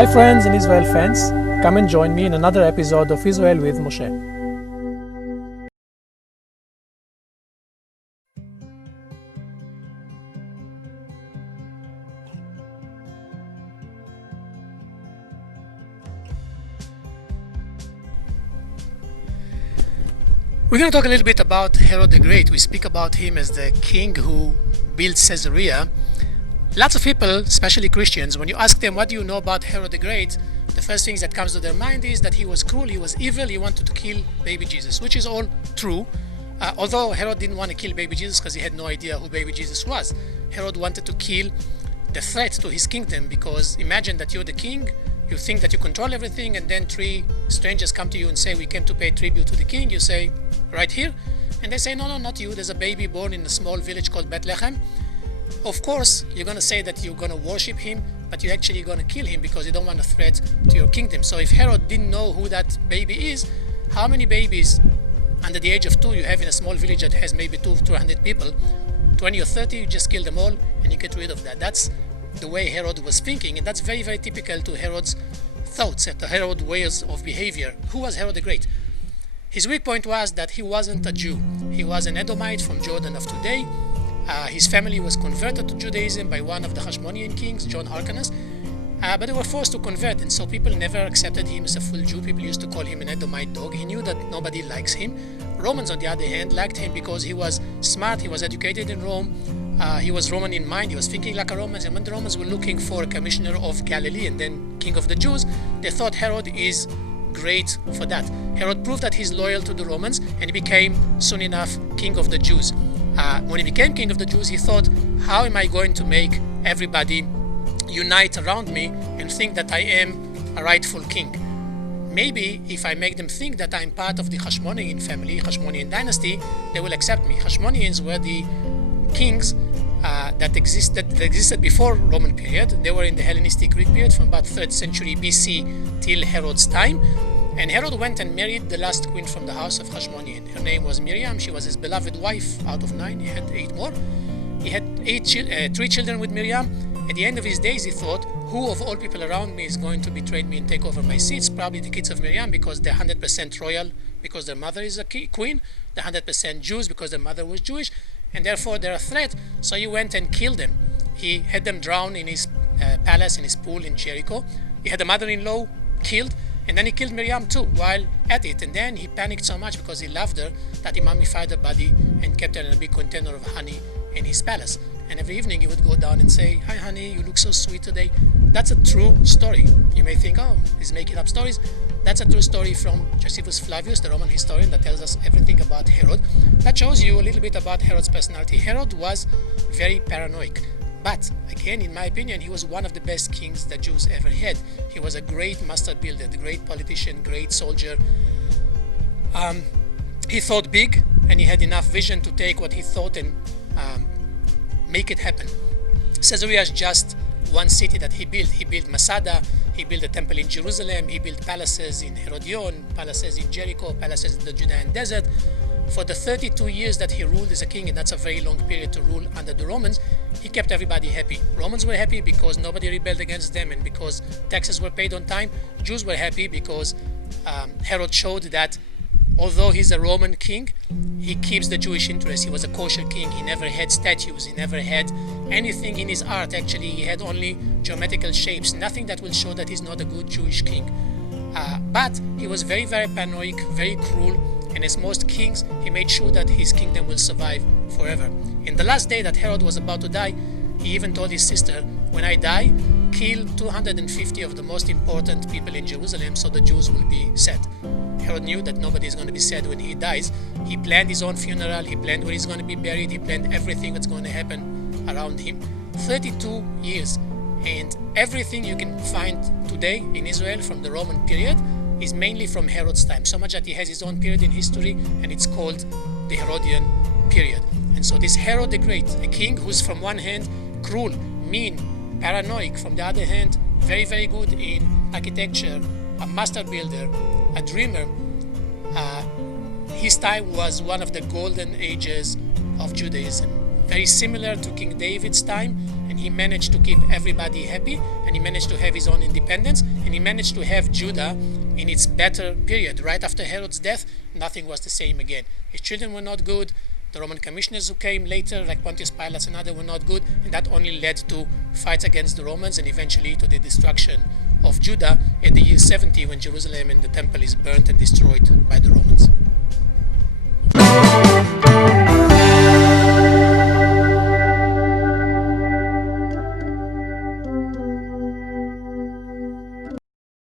Hi friends and Israel fans, come and join me in another episode of Israel with Moshe. We're going to talk a little bit about Herod the Great. We speak about him as the king who built Caesarea. Lots of people, especially Christians, when you ask them what do you know about Herod the Great, the first thing that comes to their mind is that he was cruel, he was evil, he wanted to kill baby Jesus, which is all true. Although Herod didn't want to kill baby Jesus because he had no idea who baby Jesus was. Herod wanted to kill the threat to his kingdom, because imagine that you're the king, you think that you control everything, and then three strangers come to you and say, we came to pay tribute to the king. You say, right here? And they say, no, not you. There's a baby born in a small village called Bethlehem. Of course, you're going to say that you're going to worship him, but you're actually going to kill him because you don't want a threat to your kingdom. So if Herod didn't know who that baby is, how many babies under the age of 2 you have in a small village that has maybe 200 people? 20 or 30, you just kill them all and you get rid of that. That's the way Herod was thinking, and that's very, very typical to Herod's thoughts, to Herod's ways of behavior. Who was Herod the Great? His weak point was that he wasn't a Jew. He was an Edomite from Jordan of today. His family was converted to Judaism by one of the Hashmonean kings, John Hyrcanus, but they were forced to convert, and so people never accepted him as a full Jew. People used to call him an Edomite dog. He knew that nobody likes him. Romans, on the other hand, liked him because he was smart, he was educated in Rome, he was Roman in mind, he was thinking like a Roman, and when the Romans were looking for a commissioner of Galilee and then king of the Jews, they thought Herod is great for that. Herod proved that he's loyal to the Romans, and he became soon enough king of the Jews. When he became king of the Jews, he thought, how am I going to make everybody unite around me and think that I am a rightful king? Maybe if I make them think that I'm part of the Hashmonean family, Hashmonean dynasty, they will accept me. Hashmoneans were the kings that existed before Roman period. They were in the Hellenistic Greek period from about 3rd century BC till Herod's time. And Herod went and married the last queen from the house of Hashmonean. Her name was Miriam. She was his beloved wife out of 9. He had 8 more. He had 3 children with Miriam. At the end of his days, he thought, who of all people around me is going to betray me and take over my seats? Probably the kids of Miriam, because they're 100% royal, because their mother is a queen. They're 100% Jews, because their mother was Jewish, and therefore they're a threat. So he went and killed them. He had them drowned in his palace, in his pool in Jericho. He had a mother-in-law killed, and then he killed Miriam too while at it. And then he panicked so much because he loved her that he mummified her body and kept her in a big container of honey in his palace. And every evening he would go down and say, hi honey, you look so sweet today. That's a true story. You may think, oh, he's making up stories. That's a true story from Josephus Flavius, the Roman historian, that tells us everything about Herod. That shows you a little bit about Herod's personality. Herod was very paranoid. But again, in my opinion, he was one of the best kings that Jews ever had. He was a great master builder, a great politician, great soldier. He thought big, and he had enough vision to take what he thought and make it happen. Caesarea is just one city that he built. He built Masada, he built a temple in Jerusalem, he built palaces in Herodion, palaces in Jericho, palaces in the Judean desert. For the 32 years that he ruled as a king, and that's a very long period to rule under the Romans, he kept everybody happy. Romans were happy because nobody rebelled against them and because taxes were paid on time. Jews were happy because Herod showed that although he's a Roman king, he keeps the Jewish interest. He was a kosher king. He never had statues. He never had anything in his art. Actually, he had only geometrical shapes, nothing that will show that he's not a good Jewish king. But he was very, very paranoid, very cruel, and as most kings, he made sure that his kingdom will survive forever. In the last day that Herod was about to die, he even told his sister, when I die, kill 250 of the most important people in Jerusalem so the Jews will be sad. Herod knew that nobody is going to be sad when he dies. He planned his own funeral, he planned where he's going to be buried, he planned everything that's going to happen around him. 32 years. And everything you can find today in Israel from the Roman period is mainly from Herod's time. So much that he has his own period in history, and it's called the Herodian period. And so this Herod the Great, a king who's from one hand cruel, mean, paranoid, from the other hand very, very good in architecture, a master builder, a dreamer. His time was one of the golden ages of Judaism, very similar to King David's time, and he managed to keep everybody happy, and he managed to have his own independence, and he managed to have Judah in its better period. Right after Herod's death, nothing was the same again. His children were not good. The Roman commissioners who came later, like Pontius Pilate and others, were not good, and that only led to fights against the Romans and eventually to the destruction of Judah in the year 70, when Jerusalem and the temple is burnt and destroyed by the Romans.